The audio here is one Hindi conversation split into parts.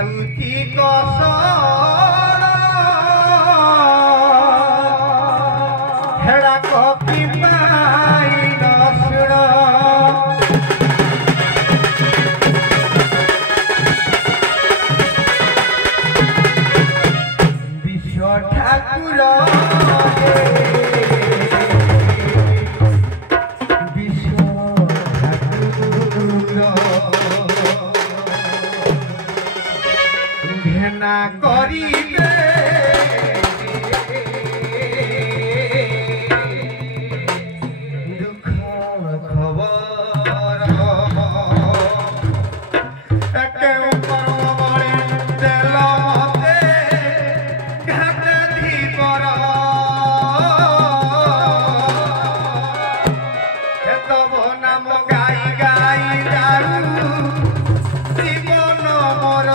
खाउथी कसर हेड़ा कपी पाई नसुर विश्व ठाकुर घृणा करिबे दुख खबर एके ऊपर बड़े देल मते घाट धीपर ए तब नाम गाई गाई जाऊ जीवन मोर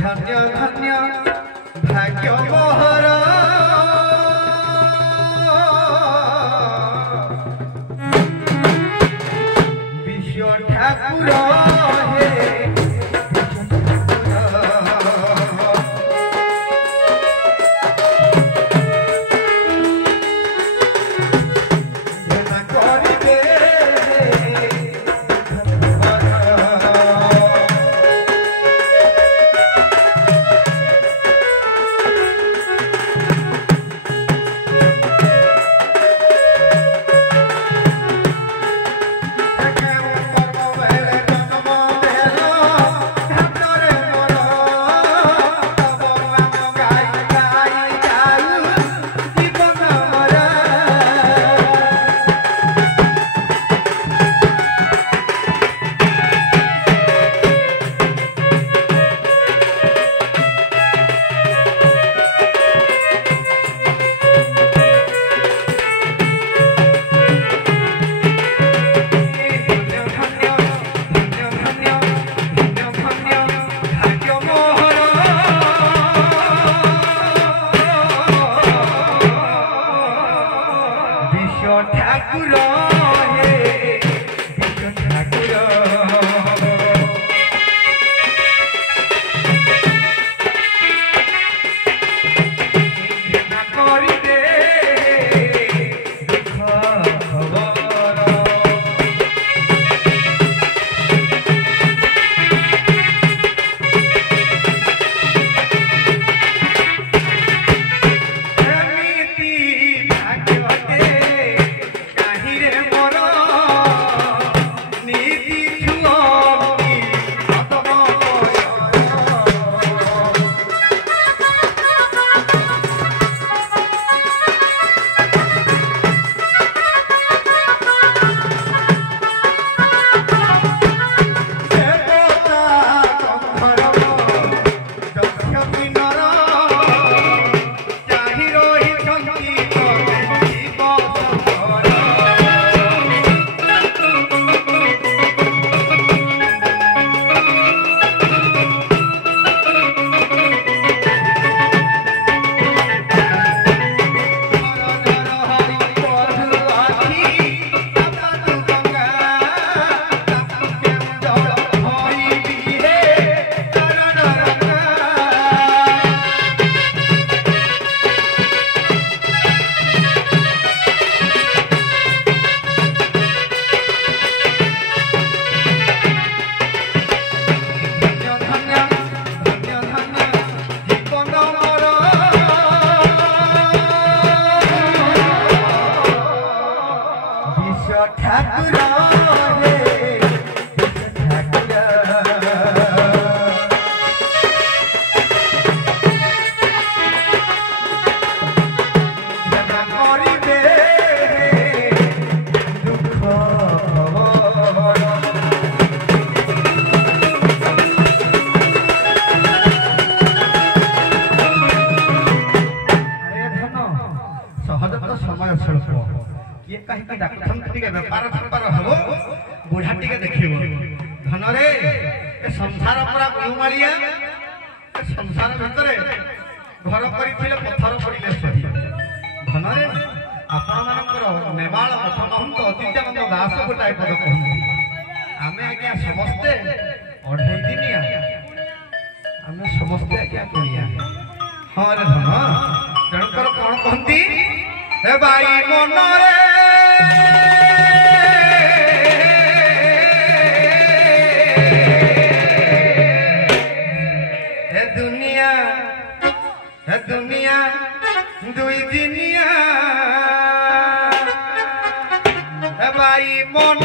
धन्य धन्य भाग्य मोहर विश्व ठाकुर हे ठाकुर हे विश्व ठाकुर घृणा करिबे दुख खबर एमिति भाग्यते ठाकुर हे विश्व ठाकुर घृणा करिबे दुख खबर अरे धन सहज तो समय स्वल्प ये कहीं का डॉक्टर टिके व्यापार व्यापार हबो बुढ़ा टिके देखिबो धन रे ए संसार पूरा गुमारिया ए संसार भीतर घर करिथिले पत्थर पड़िले सही धन रे आपण मानकर नेवाल मठ महंत अतिथ्यानंद दास गोटाए पद कहती आमे आज्ञा समस्ते अढ़ाई दिनिया आमे समस्ते आज्ञा करिया हाँ रे धन तेणुकर कौन कहती हे भाई मन रे दुनिया दुई दिनिया भाई मन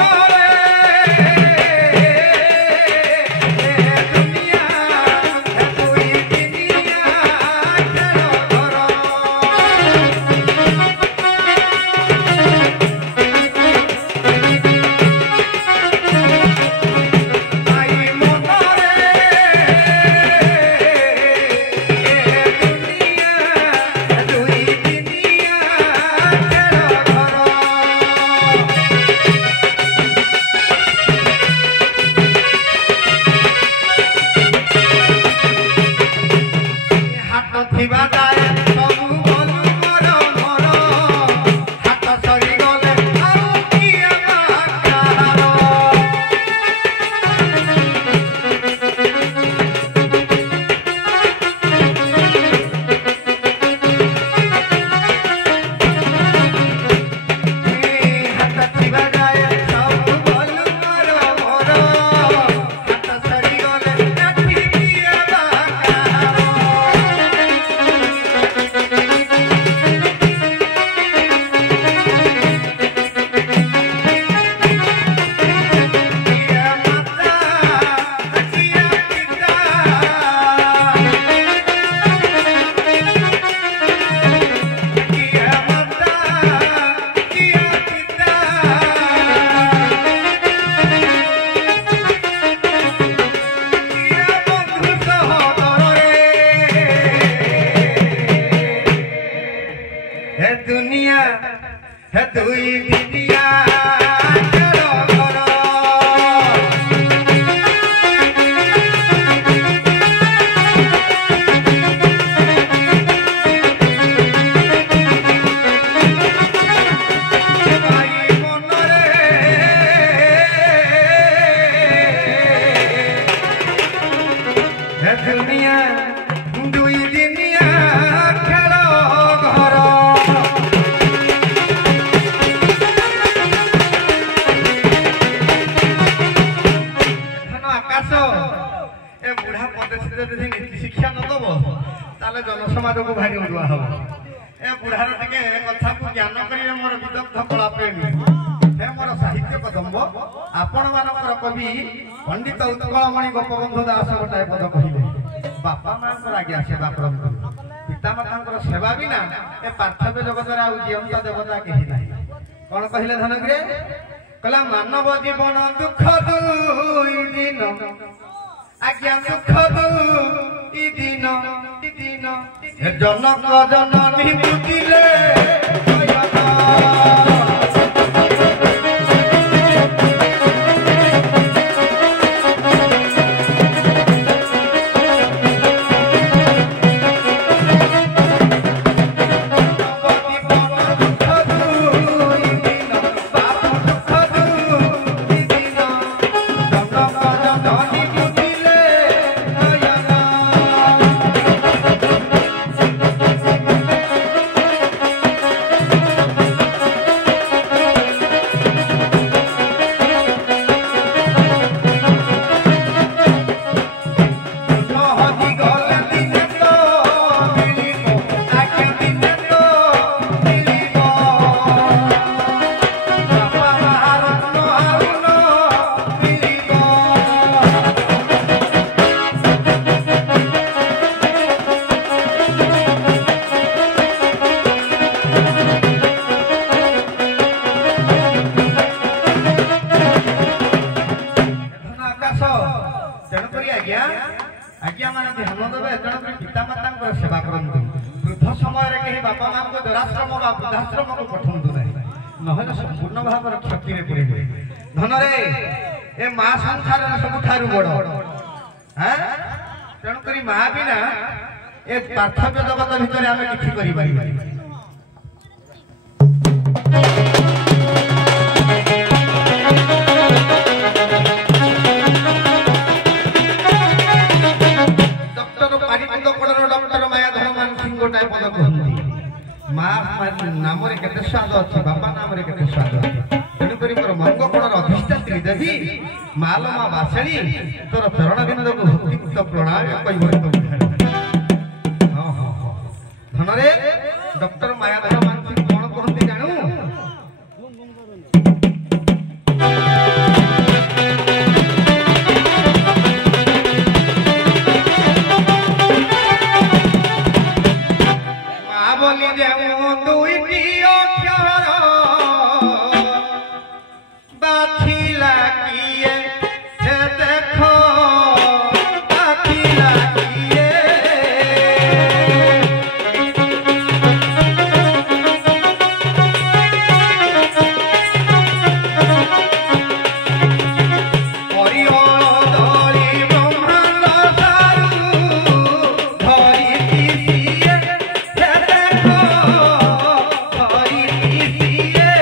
रे दुनिया दुई दिनिया खेल घर शिक्षा न दब ताले जनसमाज को भारी उड़ुआ हम ए बुढ़ार टिके कथा को ज्ञान करिवे मोर विदग्ध कला प्रेमी हे मोर साहित्य कदम्ब आपण मानकर कवि पंडित उत्कलमणि गोपबंधु दास गोटाए पद कहिले बापा मानकर आज्ञा सेवा करंतु पिता मातांकर सेवा बिना ए पार्थव्य जगत रे आ जीवंत देवता केही नाही कोन कहिले धनग्रे कला मानव जीवन दुख दुई दिन आज्ञा दुख दुई दिन जनक जननी बुझिले आज्ञा मान ध्यान देवे तेणुक पिता माता सेवा करते वृद्ध समय बापा माँ को दुराश्रम वृद्धाश्रम को पठातु ना ना संपूर्ण भाव क्षति पड़े धन रे ए माँ संसार सबुठ बड़ हाँ तेणुक माँ बिना ए पार्थव्य जगत भितर आम कि कर मालमा बासणी तोर चरण बिंद को भक्तियुक्त प्रणाम कहबो हां हां धन रे डॉक्टर मायाधर मानसिंह कोन कहते जानू मा बोली देऊ दुईटी अक्षर बाथिला किए हे देखो बाथिला किए हरिओ धरि ब्रह्मांड सारू धरि किसिए हे देखो धरि किसिए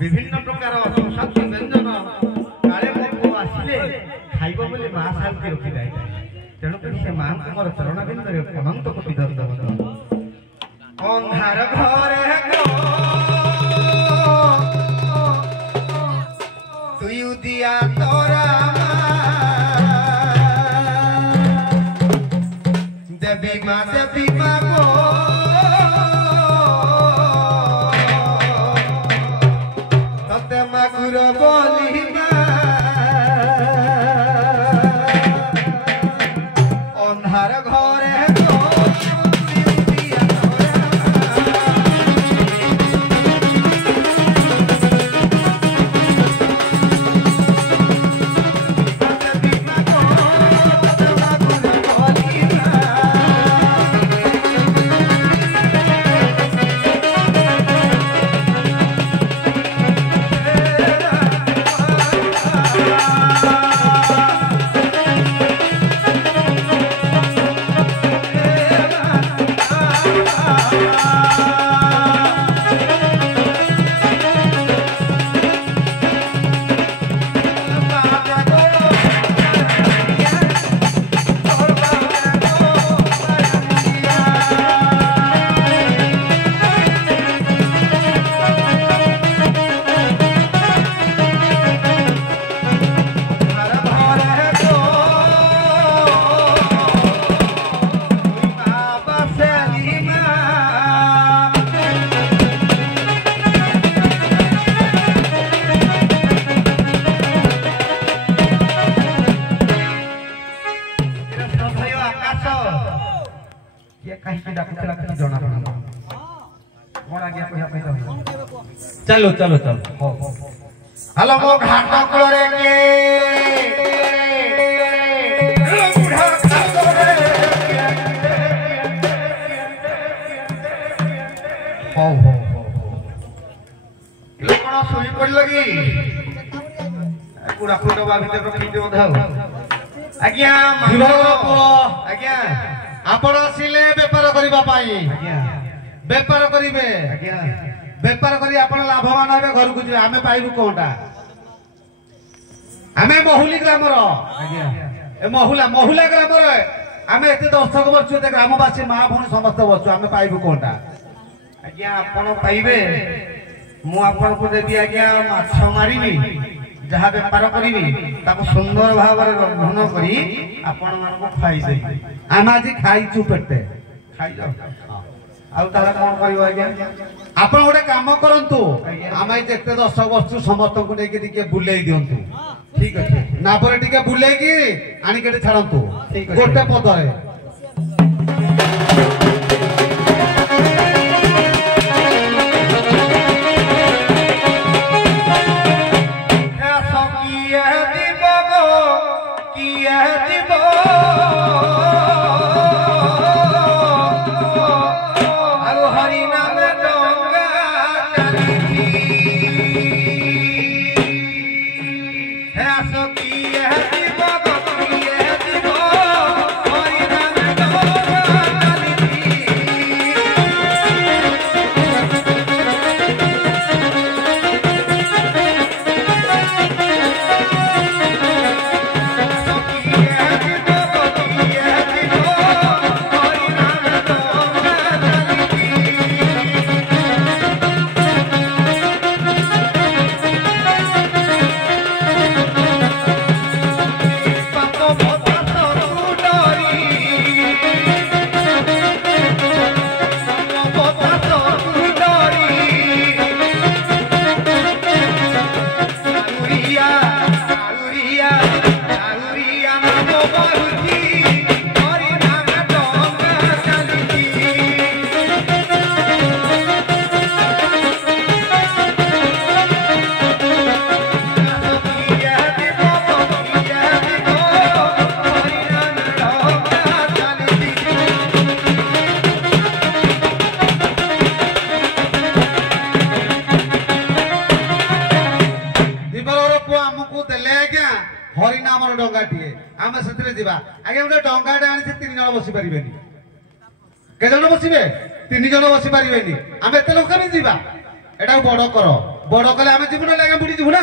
विभिन्न प्रकार सुस्वादु व्यंजन काले मो आसिले खाइब बोली माँ शांति रखी जाए तेणुक से माँ तुम चरण बिंदु अनंत कोटि दंडवत अंधार घरे तुई दिया तोरा देवी माँ गो मागुर बोलिबा अंधार घरे चलो चलो चलो हेलो मो घाट कूल के शोई पड़ कि कुड़ा फुटवा भीतर रखी आज्ञा आज्ञा आपण आसिले बेपार करबा पाई बेपार करिवे बेपार करी आपण लाभवान हेबे घर को जे आमे पाइबु कोंटा आमे महुली ग्राम रो ए महुला ग्राम रो आमे एते दर्शक बरछु ते ग्रामवासी मां भण समस्त बरछु आमे पाइबु कोंटा आज्ञा आपण पाइबे मु आपण को देबी आज्ञा माछ मारिबी जहा बेपार करिबी ताको सुंदर भाव रे रंधन करी आपण मान को खाई देबी आमा जी खाई छु पेटे खाई जाओ आउ ताला कोन करियो आज्ञा आपण गोटे काम करंतु आमे जेते दर्शक बरछु समस्त को नै के दिके बुलेई दियंतु ठीक अछि ना परे टिके बुलेई की आनी केटे छाडंतु गोटे पदरे ଯିବା ଆଜ୍ଞା ଗୋଟେ ଡଙ୍ଗାଟେ ଆଣିଛି 3 ଜଣ ବସି ପାରିବେନି କେତେ ଜଣ ବସିବେ 3 ଜଣ ବସି ପାରିବେନି ଆମେ ଏତେ ଲୋକ କେମିତି ଯିବା ଏଟାକୁ ବଡ କଲେ ଆମେ ଯିବୁ ନା ଆଜ୍ଞା ବୁଡି ଯିବୁ ନା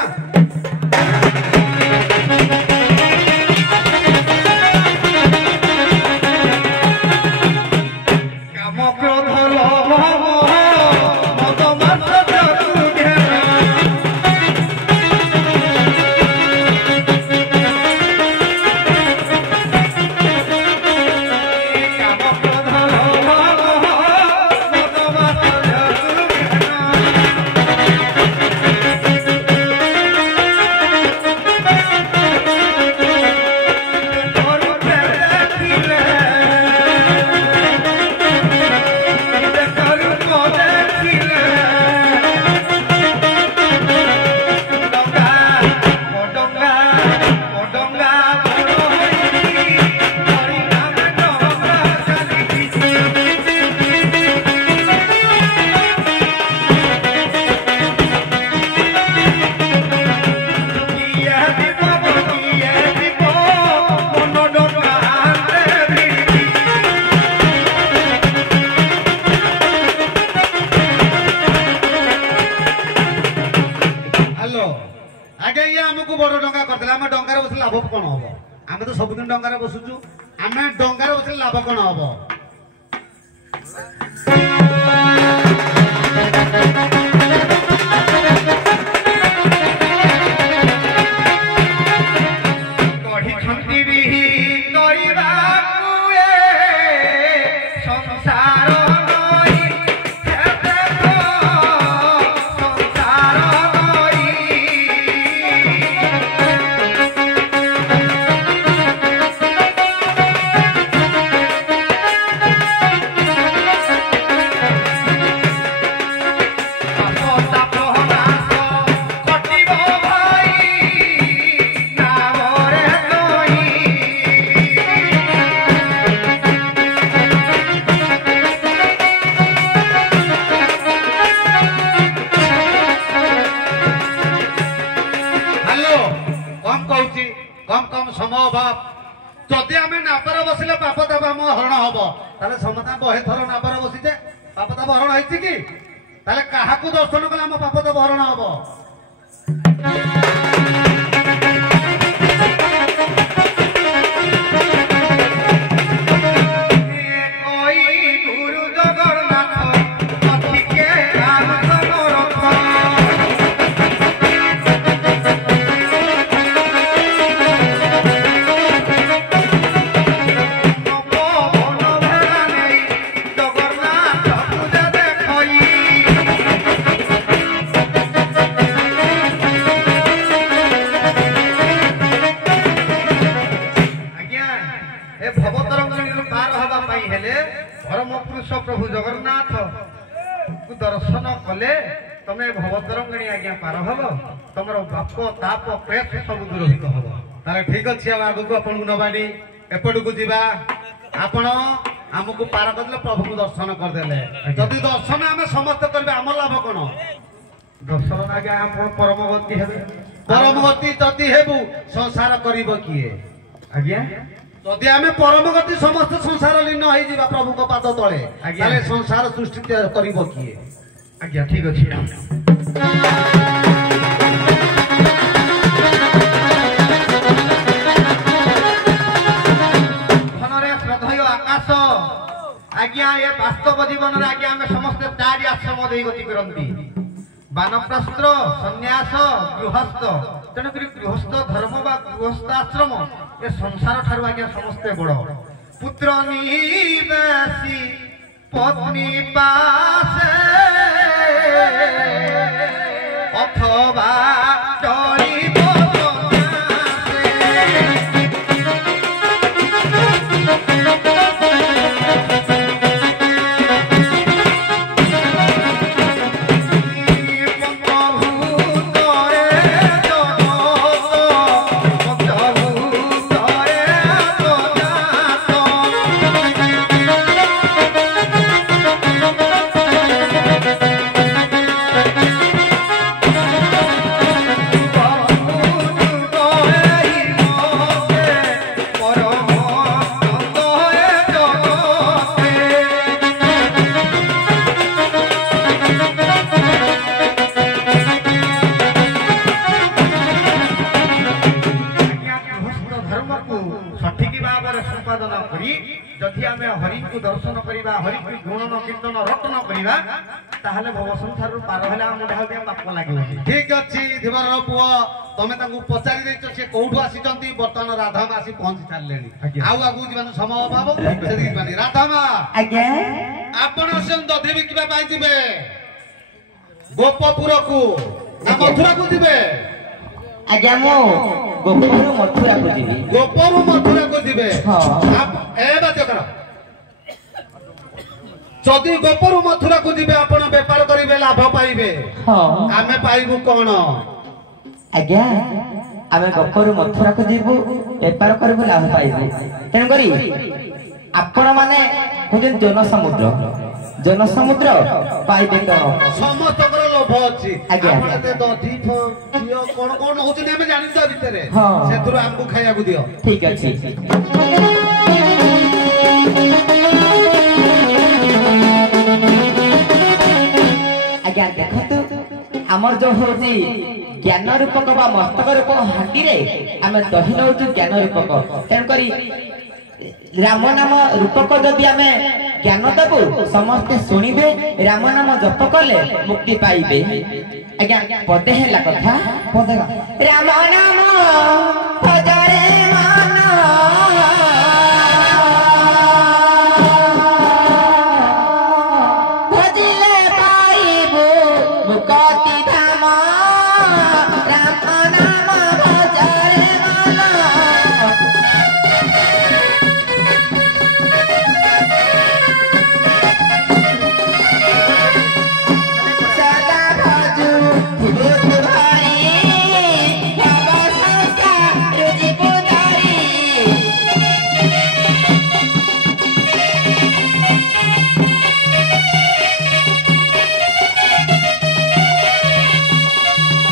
नबाड़ी एपटू जीवा आपण आमको पार करदे प्रभु को दर्शन करदे जदि दर्शन आम समस्त करें आम लाभ कौन दर्शन आगे परमगति परमगति जदि हेबू संसार करिब किए आज्ञा जदि आम परमगति समस्त संसार लीन हो प्रभु को पाद तले ताले संसार सृष्टि करिब किए आज्ञा ठीक अच्छे आज्ञा ये वास्तव जीवन आज्ञा आम समस्त 4 आश्रम गति करती बानप्रस्थ सन्यास गृहस्थ तेणुक गृहस्थ धर्म बा गृहस्थ आश्रम ये संसार ठार आज्ञा समस्ते बड़ पुत्र निवासी पत्नी पासे अथवा जदि आम हरि को दर्शन करवा हरि को गुणन कीर्तन रटन करवा ताहले भव संसार पार हेला मुंडा होते पाप लागे ठीक अछि धीवर पुओ तमे तांको पचारि दैछ से कोठु आसीचंती वर्तमान राधा मा आसी पहुंची सारलेनी आउ आगु जीवन समय अभाव सेदी पानी राधा मा आज्ञा आपण से दधि बिकिबा पाई जिबे गोपपुर को ना मथुरा को जिबे आज्ञा मो गोपपुर मथुरा को जिबी गोपपुर मथुरा को जिबे हां ए बात करा जदि गोपपुर मथुरा को जिबे आपण व्यापार करिवे लाभ पाइबे हां आमे पाइबु कोन आज्ञा आमे गोपपुर मथुरा को जिबु व्यापार करबु लाभ पाइबु तेन करी आपण माने होजन जन समुद्र पाइबे कोन समस्त कर लोभ अछि आज्ञा। आपण ते दधि दियो कोन कोन होछि ने हमें जानि ता भितरे हां सेथुर हमको खाया को दियो ठीक अछि आज्ञा देखतु हमर जो होछि ज्ञान रूपक बा मस्तक रूपक हांडी रे आमे दही नउछु ज्ञान रूपक तेन करी राम नाम रूपक जदि आमे ज्ञान देबु समस्त सुनिबे राम नाम जप कले मुक्ति पाइबे आज्ञा पदे हैला कथा पदे राम नाम भजरे मन भजिले पाइबु मुक्ति धाम राम नाम भजरे मन सदा भजु भूत भारी भव संसार जीवधारी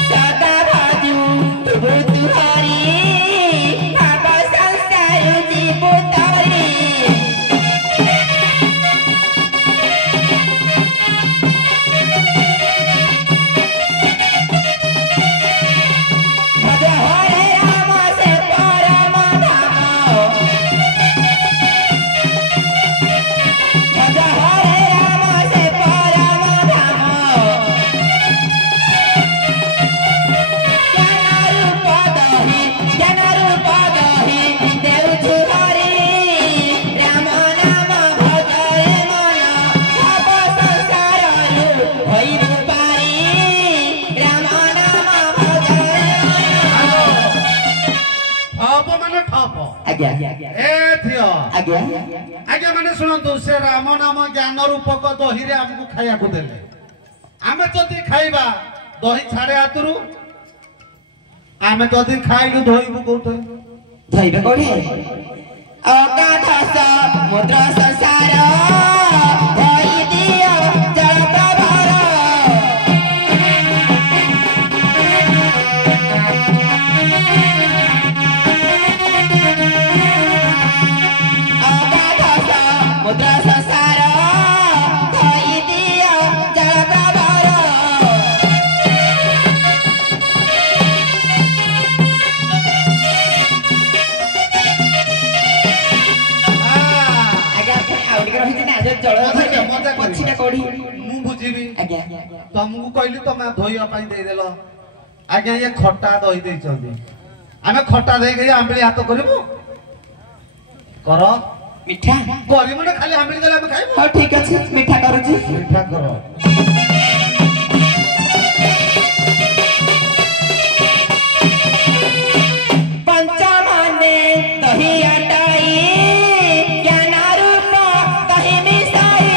सदा भजु भूत भारी भव संसार जीवधारी भज हरे राम से परम धाम भज हरे राम से परम धाम ज्ञान रूप दहि देउछु हरि राम नाम भजरे मन भव संसाररु होइबु पारी राम नाम भजरे ठप माने ठप आज्ञा ए थियो आज्ञा आज्ञा माने सुनंतु से राम नाम ज्ञान रूपक दही रे हमको खाया को देले आमे जदि खाइबा दही छाड़े हातरू आमे जदि खाइलु धोइबु कोठे धैर्य कोढे अगाध समुद्र संसार धोइ दियो जल प्रभार अगाध समुद्र संसार धोइ दियो जल प्रभार आज्ञा पुଣି ଆଉ ଟିକେ ରହିଛି ନା ଯୋଉ ଜଳ ମଜା କରିବ। ପଛିଟା କୋଢି ମୁଁ ବୁଝିବି ଆଜ୍ଞା ତମକୁ କହିଲି ତମେ ଧୋଇବା ପାଇଁ ଦେଇଦେଲ ଆଜ୍ଞା ଇଏ ଖଟା ଦହି ଦେଇଛନ୍ତି ଆମେ ଖଟା ଦେଇକି ଆମ୍ବିଳି ହାତ କରିବୁ କର ମିଠା କରିବୁ ନା ଖାଲି ଆମ୍ବିଳି ଦେଲେ ଆମେ ଖାଇବୁ ହଉ ଠିକ ଅଛି ମିଠା କରୁଛି ମିଠା କର पंचमाने दही अटाई ज्ञान रूप दही मिसाई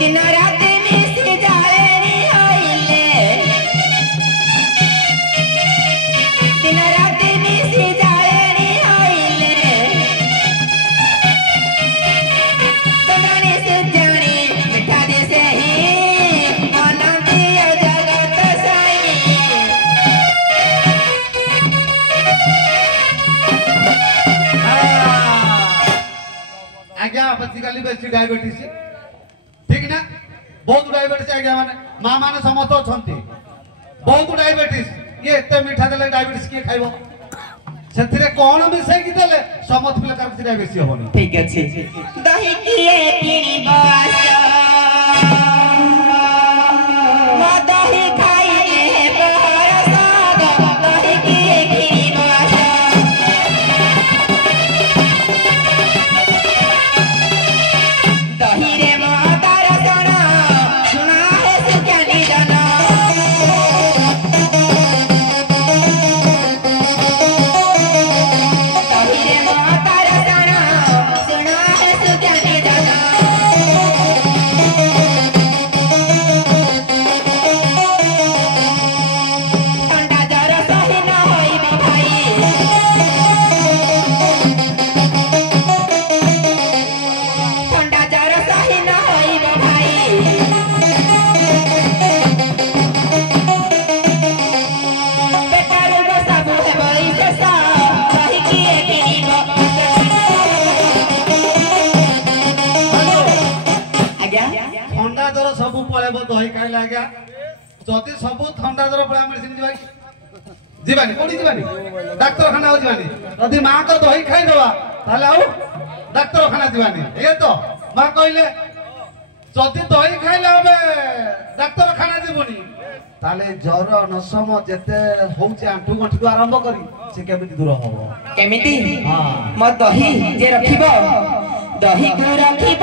दिन रात मिसी जालेनी होइले दिन रात मिसी जालेनी होइले तंद्रानी सुजानी मिठा देसे ही आनंदिय जगत साई आज्ञा आजिकाली बेसी डायबिटीज ठीक ना बहुत डायबिटीज आज्ञा माने माँ माने समस्त अच्छा बहुत डायबिटीज ये एते मीठा देले डायबिटीज किए खाइबो ସେଥିରେ କଣ ମିଶେଇକି ଦେଲେ ସମସ୍ତ ପିଲା କାହାର ଡାଇବେଟିସ୍ ହବନି ठीक ଅଛି ଦହି କିଏ କିଣିବ ମା ଦହି ଖାଇଲେ ବରସାଦ ଦହି କିଏ କିଣିବ ଦହିରେ ମୋ ଦର୍ଶନ ଶୁଣା ହେ ସୁଜ୍ଞାନୀ ଜନ ସବୁ ପଳେଇବ ଦହି ଖାଇଲେ ଆଜ୍ଞା ଯଦି ସବୁ ଥଣ୍ଡା ଜର ପଳେଇବା ମେଡିସିନ ଯିବାନି କୋଉଠି ଯିବାନି ଡାକ୍ତରଖାନା ଆଉ ଯିବାନି ଯଦି ମାଙ୍କ ଦହି ଖାଇଦବା ତାହେଲେ ଆଉ ଡାକ୍ତରଖାନା ଯିବାନି ଏ ତ ମା କହିଲେ ଯଦି ଦହି ଖାଇଲେ ଆମେ ଡାକ୍ତରଖାନା ଯିବୁନି ତାହେଲେ ଜର ନସମ ଯେତେ ହଉଛି ଆଣ୍ଠୁ ଗଣ୍ଠିକୁ ଆରମ୍ଭ କରି ସେ କେମିତି ଦୂର ହବ କେମିତି ମୋ ଦହି ଯେ ରଖିବ ଦହିକୁ ରଖିବ